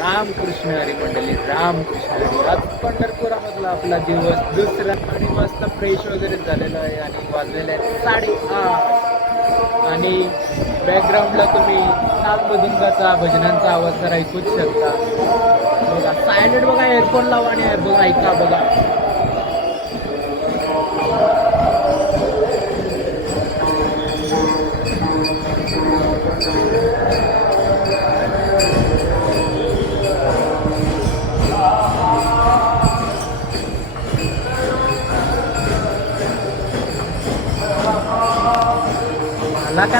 रामकृष्ण हरी मंडळी रामकृष्ण हरी. आज पंढरपुरामधला आपला दिवस दुसरा आणि मस्त फ्रेश वगैरे झालेला आहे आणि वाजलेला आहे साडेआठ. आणि बॅकग्राऊंडला तुम्ही नागमधुंगाचा भजनांचा आवाज तर ऐकूच शकता. बघा सायलेंट बघा हेडफोन लावा आणि बघा ऐका बघा.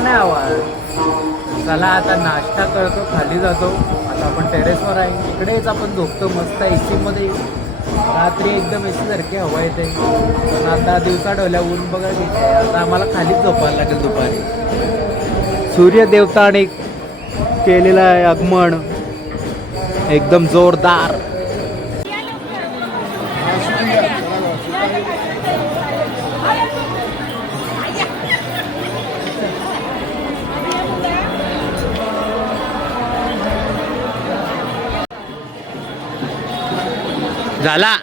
नाही आवाज चला आता नाश्ता करतो खाली जातो. आता आपण टेरेसवर आहे. इकडेच आपण झोपतो मस्त ए सीमध्ये रात्री एकदम ए सीसारखी हवा येते. पण आता दिवसा डोल्या ऊन बघा किती आहे. आता आम्हाला खालीच झोपायला लागेल दुपारी. सूर्यदेवताने केलेलं आहे आगमन. एकदम जोरदार. झाला हा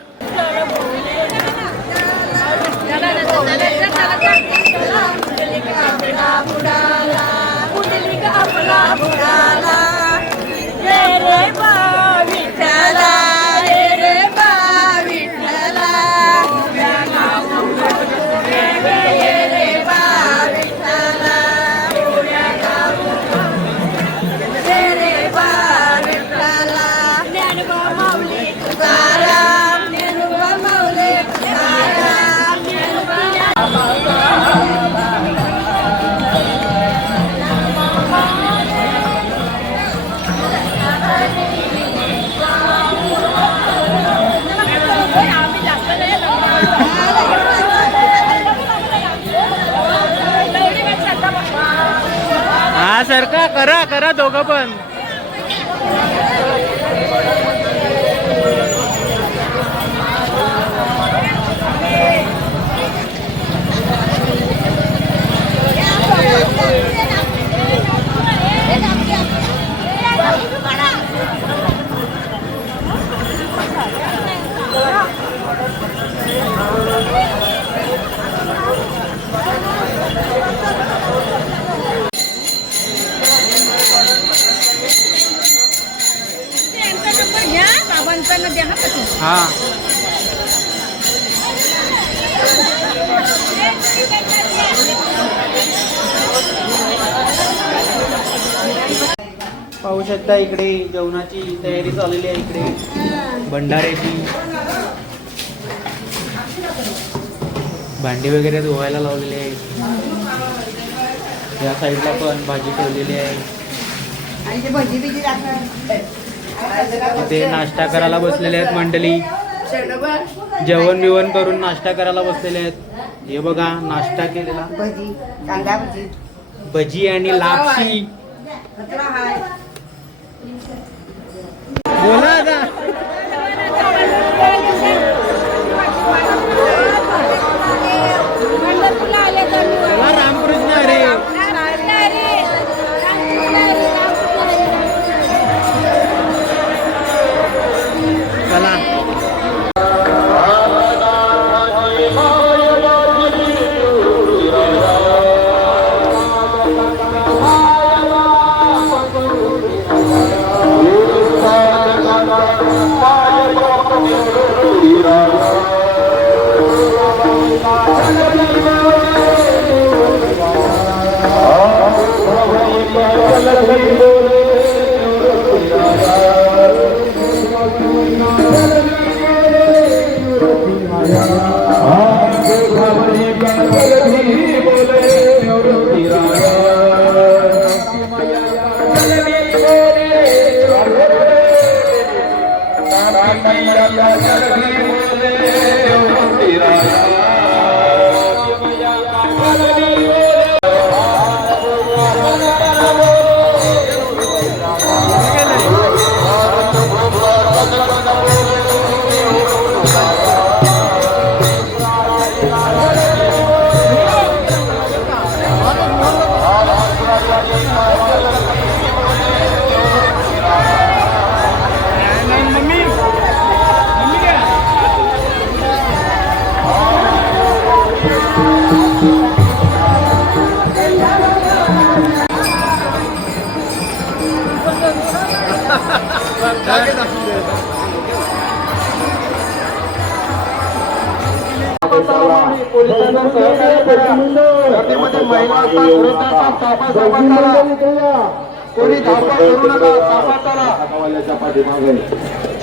सर का करा करा दोघं पण. हा. पाहू शकता इकडे जेवणाची तयारी चाललेली आहे इकडे. भंडाऱ्याची. भांडी वगैरे धुवायला लावलेली आहे या साईडला पण भाजी ठेवलेली आहे. आणि ते नाश्ता करायला बसलेले आहेत मंडळी. जेवण बिवण करून नाश्ता करायला बसलेले आहेत. हे बघा नाश्ता केलेला. भजी कांदा भजी. भजी आणि लापशी. बोला बोला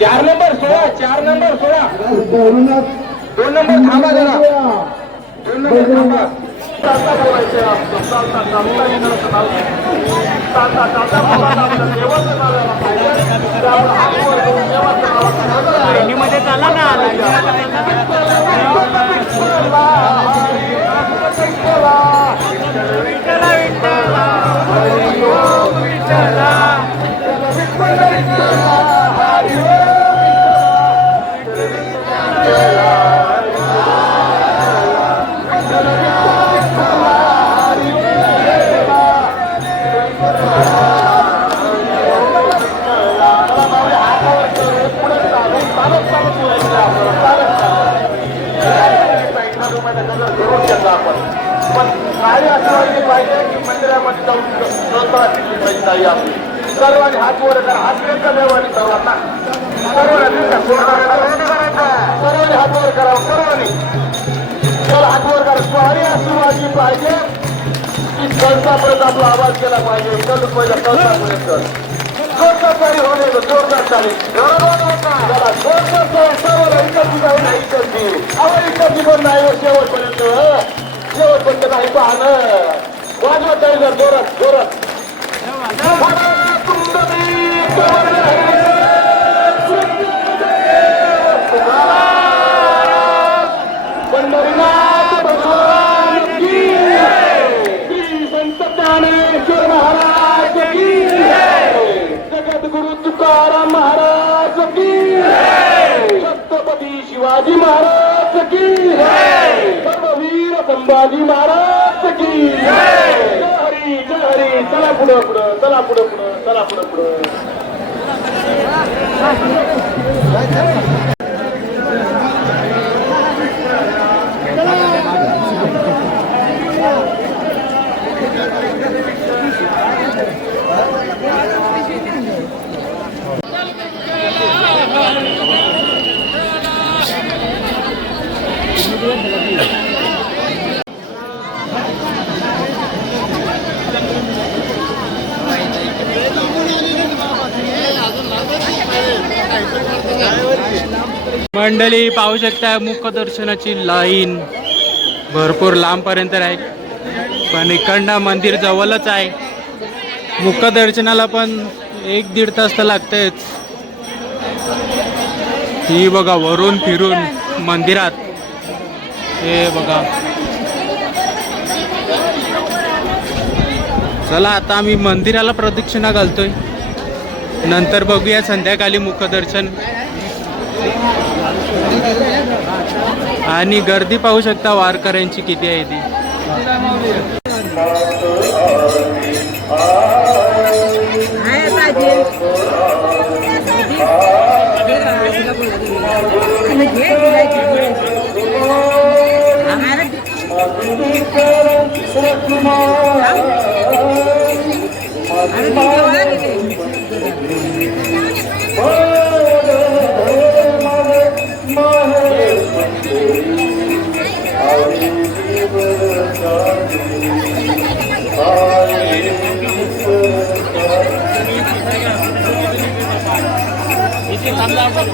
चार नंबर सोळा चार नंबर सोळा. दोन नंबर थांबा जरा. दोन नंबर थांबा. चालता बोलायचे असतं. पण असं वाटले पाहिजे की मंदिरामध्ये जाऊन श्रद्धा टिकली पाहिजे ताई आपली. सर्वांनी हात वर करा. हात वर करा देवानी सर्वांना सर्वांनी सर्वांनी हात वर करा. सर्वांनी चला हात वर करा. स्वारी असं वाटली पाहिजे. की संस्थापर्यंत आपला आवाज केला पाहिजे. इकडून पहिला संस्थापर्यंत जोरदार चाली होणे जोरदार चाली. चला जोरदार चाली सर्व मंडळी पाहू शकता मुखदर्शनाची लाईन भरपूर लांबपर्यंत आहे पण इकडनं मंदिर जवळच आहे. मुखदर्शनाला पण एक दीड तास तर लागतेच. ही बघा वरून फिरून मंदिरात. हे बघा. चला आता आम्ही मंदिराला प्रदक्षिणा घालतोय. नंतर बघूया संध्याकाळी मुखदर्शन आणि गर्दी पाहू शकता वारकऱ्यांची किती आहे ती Oh! ताजी.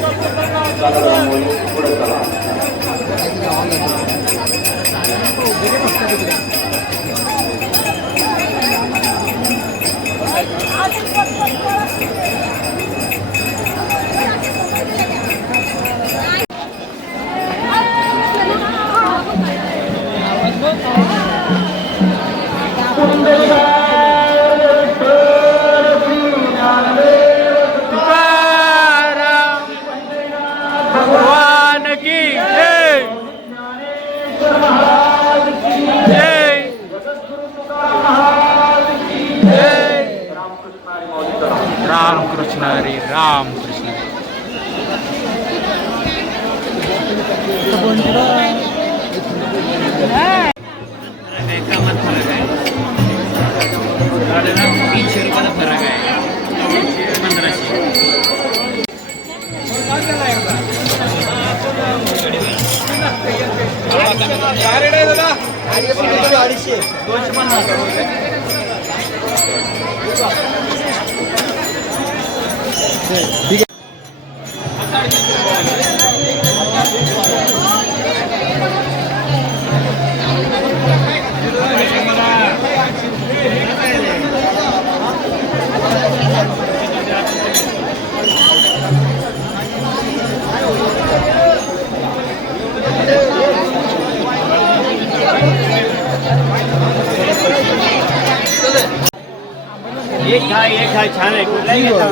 एक खाय एक खाय छान आहे कुठलाही घेतला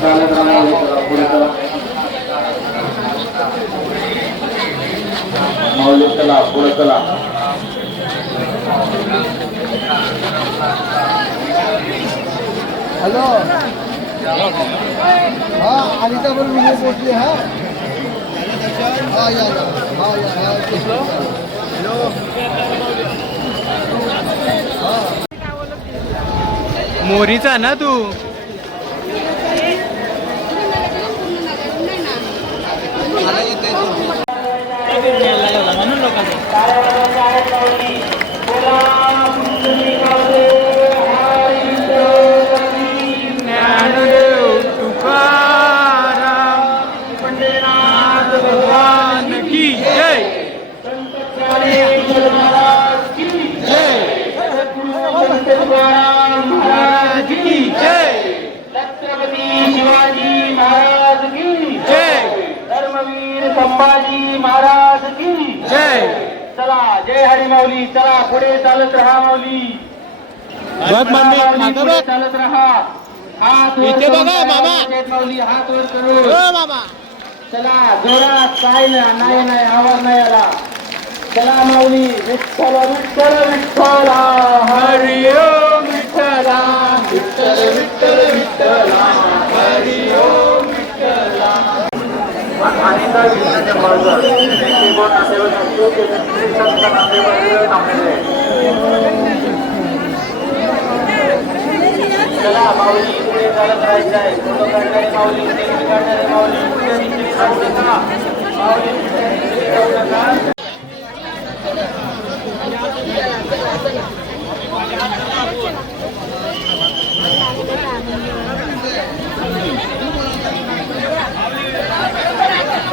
चालत राहा पुढे चला माऊली चला पुढे चला. हॅलो. हा अनिता पण व्हिडिओ पोचली हा. हा या या. हा या मोरीचा ना तू. म्हणून लोकांना बोला. पुढे चालत राहा माऊली. चालत राहा. हात इथे बघा, मामा. माऊली. हात वर करून. हो मामा. चला जोरात काय नाही नाही आवाज नाही आला. चला माऊली. विठ्ठल विठ्ठल विठ्ठला हरि ओम विठ्ठला. विठ्ठल विठ्ठल विठ्ठला. अनिता विष्णूचे बळजर श्रीगोर नातेवाईक असो की श्री संत नातेवाईक थांबलेले चला माऊली पुढे चालत राहायचं आहे. फोटो काढणारे माऊली सेल्फी काढणारे माऊली पुढे नीचे जाऊ नका माऊली पुढे नीचे जाऊ नका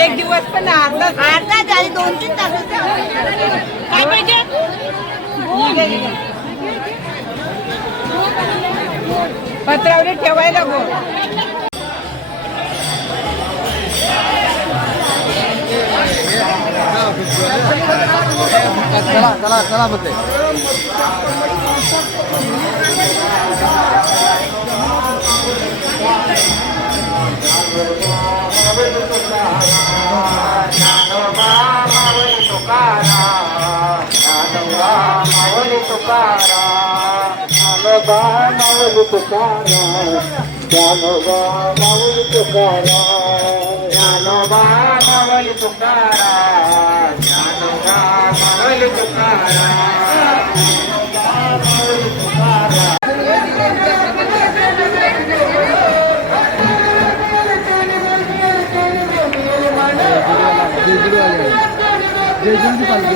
एक दिवस पण अर्धा अर्धा झाली दोन तीन तास काय पाहिजे पत्रावली ठेवायला गो चला चला चला म्हणते जेजुरी पालखी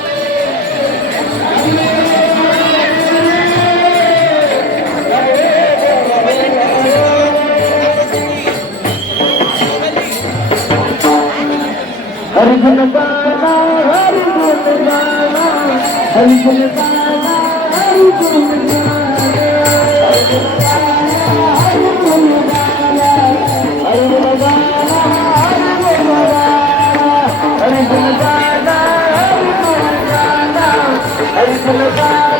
हरि गुण गाना हरि गुण गाना हरि गुण गाना हरि गुण गाना हरि गुण गाना हरि गुण गाना हरि गुण गाना हरि गुण गाना हरि गुण गाना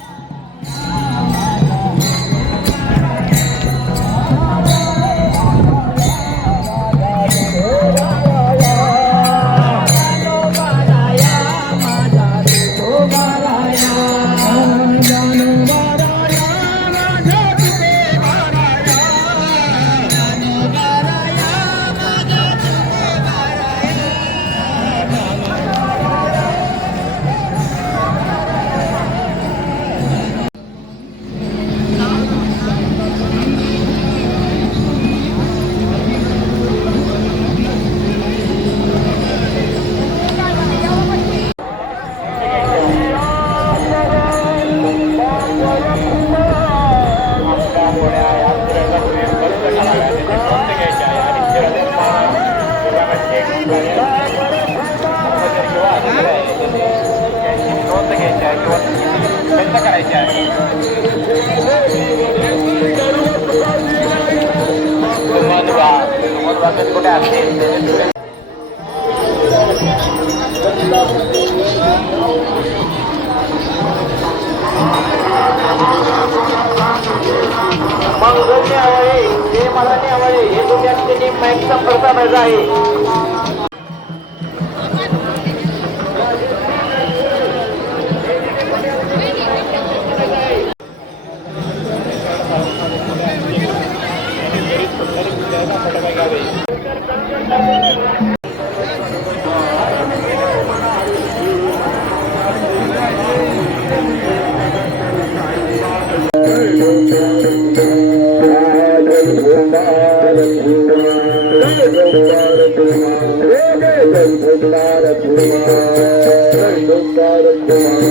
या ठिकाणी मॅचचा आहे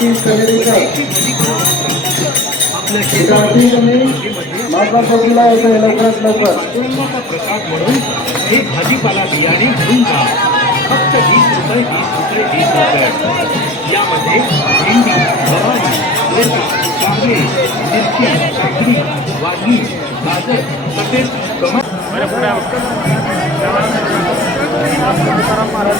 विद्यार्थी लवकरात लवकर. कुटुंबाचा प्रसाद म्हणून हे भाजीपाला बियाणे घेऊन जा. फक्त वीस रुपये वीस रुपये वीस रुपये. यामध्ये भेंडी गवारी दोडका कांदे मिरची काकडी वांगी गाजर तसेच महाराज